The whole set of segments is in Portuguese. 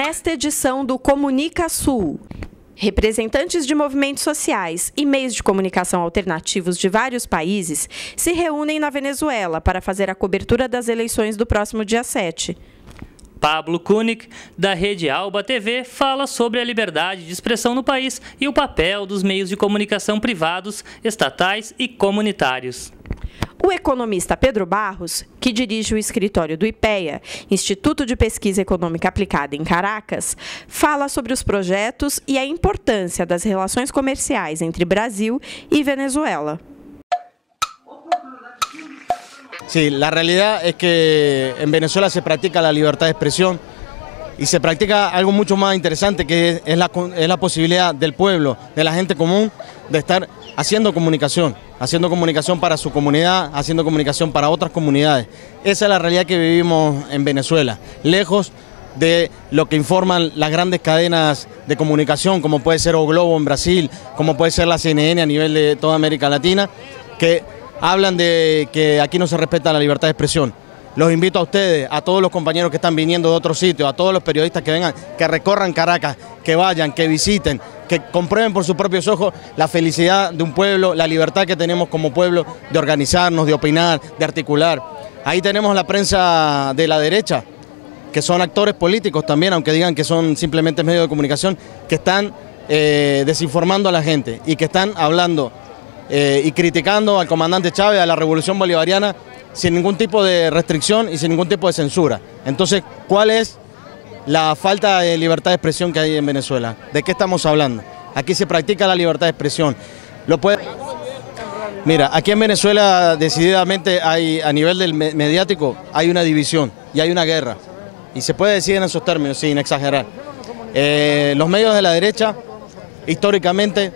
Nesta edição do Comunica Sul, representantes de movimentos sociais e meios de comunicação alternativos de vários países se reúnem na Venezuela para fazer a cobertura das eleições do próximo dia 7. Pablo Kunik, da Rede Alba TV, fala sobre a liberdade de expressão no país e o papel dos meios de comunicação privados, estatais e comunitários. O economista Pedro Barros, que dirige o escritório do IPEA, Instituto de Pesquisa Econômica Aplicada em Caracas, fala sobre os projetos e a importância das relações comerciais entre Brasil y Venezuela. Sí, la realidad es que en Venezuela se practica la libertad de expresión y se practica algo mucho más interesante, que es la posibilidad del pueblo, de la gente común, de estar haciendo comunicación para su comunidad, haciendo comunicación para otras comunidades. Esa es la realidad que vivimos en Venezuela, lejos de lo que informan las grandes cadenas de comunicación, como puede ser O Globo en Brasil, como puede ser la CNN a nivel de toda América Latina, que hablan de que aquí no se respeta la libertad de expresión. Los invito a ustedes, a todos los compañeros que están viniendo de otros sitios, a todos los periodistas que vengan, que recorran Caracas, que vayan, que visiten, que comprueben por sus propios ojos la felicidad de un pueblo, la libertad que tenemos como pueblo de organizarnos, de opinar, de articular. Ahí tenemos la prensa de la derecha, que son actores políticos también, aunque digan que son simplemente medios de comunicación, que están desinformando a la gente y que están hablando y criticando al comandante Chávez, a la revolución bolivariana, sin ningún tipo de restricción y sin ningún tipo de censura. Entonces, ¿cuál es la falta de libertad de expresión que hay en Venezuela? ¿De qué estamos hablando? Aquí se practica la libertad de expresión. Mira, aquí en Venezuela decididamente hay, a nivel del mediático, hay una división y hay una guerra. Y se puede decir en esos términos, sin exagerar. Los medios de la derecha, históricamente,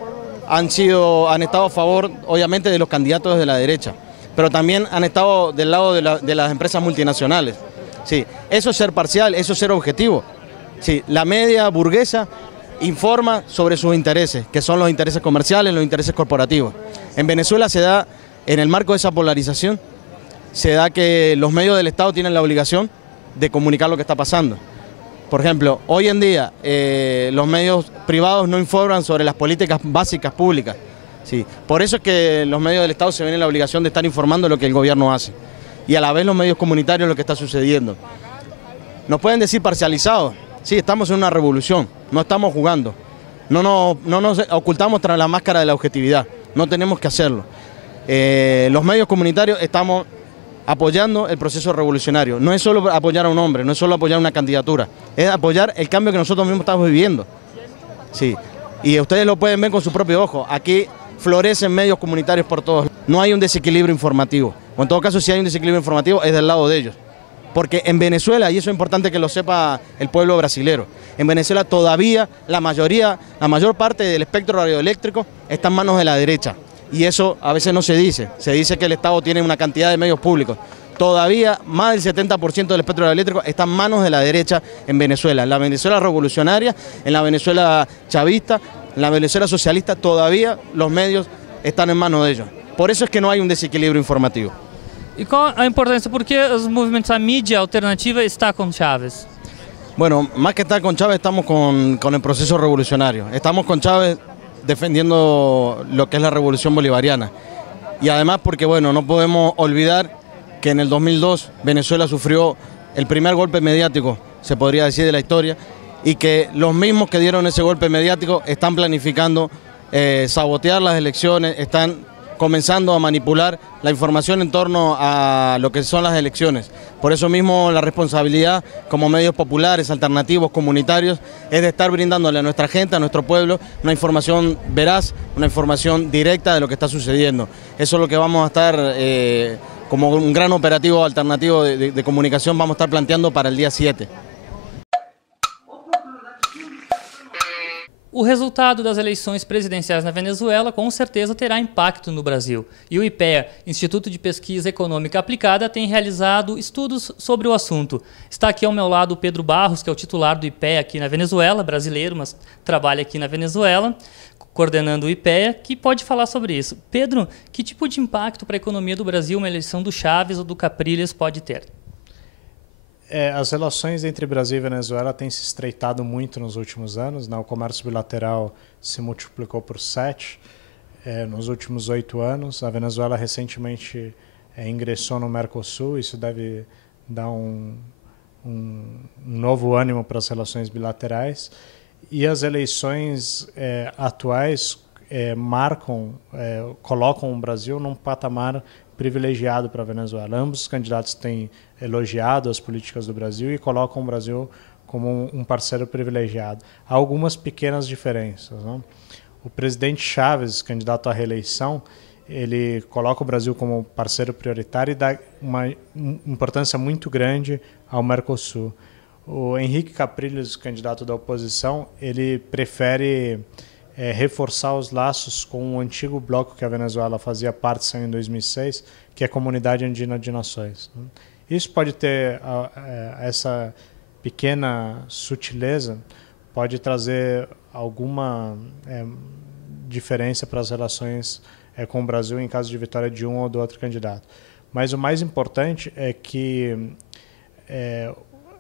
han estado a favor, obviamente, de los candidatos de la derecha, pero también han estado del lado de las empresas multinacionales. Sí, eso es ser parcial, eso es ser objetivo. Sí, la media burguesa informa sobre sus intereses, que son los intereses comerciales, los intereses corporativos. En Venezuela se da, en el marco de esa polarización, se da que los medios del Estado tienen la obligación de comunicar lo que está pasando. Por ejemplo, hoy en día los medios privados no informan sobre las políticas básicas públicas. Sí. Por eso es que los medios del Estado se ven en la obligación de estar informando lo que el gobierno hace. Y a la vez los medios comunitarios lo que está sucediendo. Nos pueden decir parcializados. Sí, estamos en una revolución, no estamos jugando. No nos ocultamos tras la máscara de la objetividad. No tenemos que hacerlo. Los medios comunitarios estamos apoyando el proceso revolucionario. No es solo apoyar a un hombre, no es solo apoyar una candidatura, es apoyar el cambio que nosotros mismos estamos viviendo. Sí. Y ustedes lo pueden ver con su propio ojo. Aquí florecen medios comunitarios por todos. No hay un desequilibrio informativo. O en todo caso, si hay un desequilibrio informativo, es del lado de ellos. Porque en Venezuela, y eso es importante que lo sepa el pueblo brasilero, en Venezuela todavía la mayor parte del espectro radioeléctrico está en manos de la derecha. Y eso a veces no se dice que el Estado tiene una cantidad de medios públicos. Todavía más del 70% del espectro eléctrico está en manos de la derecha en Venezuela. En la Venezuela revolucionaria, en la Venezuela chavista, en la Venezuela socialista, todavía los medios están en manos de ellos. Por eso es que no hay un desequilibrio informativo. E qual a importância? Por que os movimentos, a mídia alternativa está com Chávez? Bueno, más que estar con Chávez, estamos con el proceso revolucionario. Estamos con Chávez defendiendo lo que es la revolución bolivariana. Y además porque, bueno, no podemos olvidar que en el 2002 Venezuela sufrió el primer golpe mediático, se podría decir, de la historia, y que los mismos que dieron ese golpe mediático están planificando sabotear las elecciones, están comenzando a manipular la información en torno a lo que son las elecciones. Por eso mismo la responsabilidad como medios populares, alternativos, comunitarios, es de estar brindándole a nuestra gente, a nuestro pueblo, una información veraz, una información directa de lo que está sucediendo. Eso es lo que vamos a estar, como un gran operativo alternativo de comunicación, vamos a estar planteando para el día 7. O resultado das eleições presidenciais na Venezuela com certeza terá impacto no Brasil. E o IPEA, Instituto de Pesquisa Econômica Aplicada, tem realizado estudos sobre o assunto. Está aqui ao meu lado o Pedro Barros, que é o titular do IPEA aqui na Venezuela, brasileiro, mas trabalha aqui na Venezuela, coordenando o IPEA, que pode falar sobre isso. Pedro, que tipo de impacto para a economia do Brasil uma eleição do Chávez ou do Capriles pode ter? As relações entre Brasil e Venezuela têm se estreitado muito nos últimos anos, né? O comércio bilateral se multiplicou por 7 nos últimos 8 anos. A Venezuela recentemente ingressou no Mercosul, isso deve dar um novo ânimo para as relações bilaterais. E as eleições atuais colocam o Brasil num patamar privilegiado para a Venezuela. Ambos os candidatos têm elogiado as políticas do Brasil e colocam o Brasil como um parceiro privilegiado. Há algumas pequenas diferenças, né? O presidente Chávez, candidato à reeleição, ele coloca o Brasil como parceiro prioritário e dá uma importância muito grande ao Mercosul. O Henrique Capriles, candidato da oposição, ele prefere reforçar os laços com o antigo bloco que a Venezuela fazia parte em 2006, que é a Comunidade Andina de Nações. Isso pode ter essa pequena sutileza, pode trazer alguma diferença para as relações com o Brasil em caso de vitória de um ou do outro candidato. Mas o mais importante é que,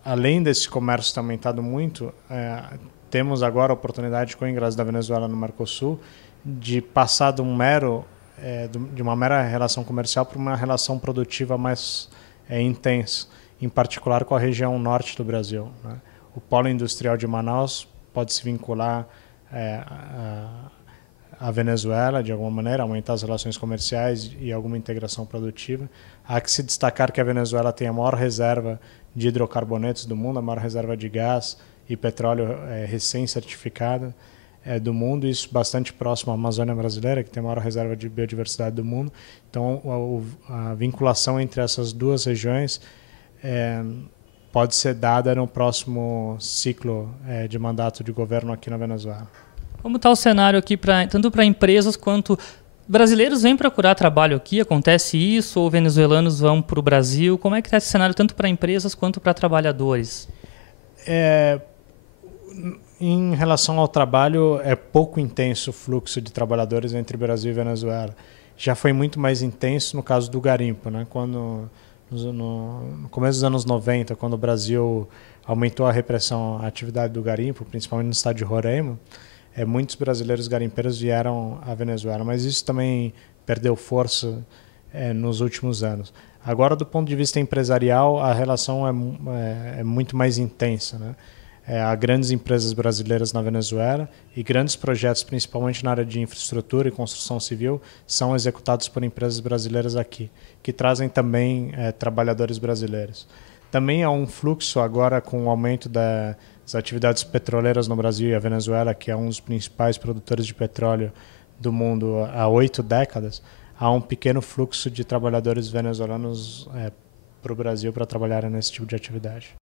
além desse comércio ter aumentado muito, temos agora a oportunidade, com o ingresso da Venezuela no Mercosul, de passar de uma mera relação comercial para uma relação produtiva mais intensa, em particular com a região norte do Brasil, né? O polo industrial de Manaus pode se vincular à Venezuela, de alguma maneira, aumentar as relações comerciais e alguma integração produtiva. Há que se destacar que a Venezuela tem a maior reserva de hidrocarbonetos do mundo, a maior reserva de gás e petróleo recém-certificada do mundo, isso bastante próximo à Amazônia brasileira, que tem a maior reserva de biodiversidade do mundo. Então, a vinculação entre essas duas regiões pode ser dada no próximo ciclo de mandato de governo aqui na Venezuela. Como está o cenário aqui, tanto para empresas quanto brasileiros vêm procurar trabalho aqui? Acontece isso? Ou venezuelanos vão para o Brasil? Como é que está esse cenário tanto para empresas quanto para trabalhadores? Em relação ao trabalho, é pouco intenso o fluxo de trabalhadores entre Brasil e Venezuela. Já foi muito mais intenso no caso do garimpo, né? Quando, no começo dos anos 90, quando o Brasil aumentou a repressão à atividade do garimpo, principalmente no estado de Roraima, muitos brasileiros garimpeiros vieram à Venezuela, mas isso também perdeu força nos últimos anos. Agora, do ponto de vista empresarial, a relação é muito mais intensa, né? Há grandes empresas brasileiras na Venezuela e grandes projetos, principalmente na área de infraestrutura e construção civil, são executados por empresas brasileiras aqui, que trazem também trabalhadores brasileiros. Também há um fluxo agora com o aumento das atividades petroleiras no Brasil e a Venezuela, que é um dos principais produtores de petróleo do mundo há 8 décadas, há um pequeno fluxo de trabalhadores venezuelanos para o Brasil para trabalharem nesse tipo de atividade.